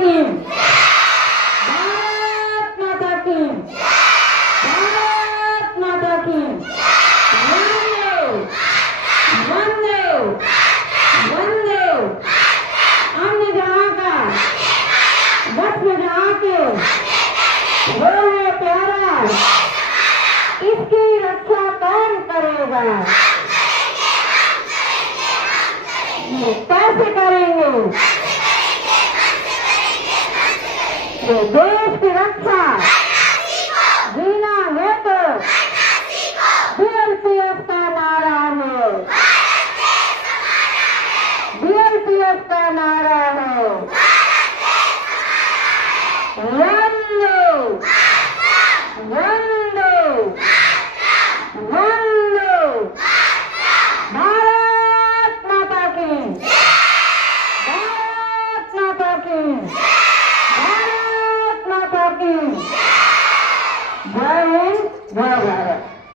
की भारत माता की भारत माता की वंदे वंदे वंदे हमने जहाँ का बस में जहाँ के वो है प्यारा इसकी रक्षा कौन करेगा कैसे करेंगे ये देश की रक्षा जीना है तो बीएलपीएफ का नारा है बीएलपीएफ का नारा है वंदे वंदे वंदे भारत माता की भारत माता की भारत माता की जय हिंद जय भारत।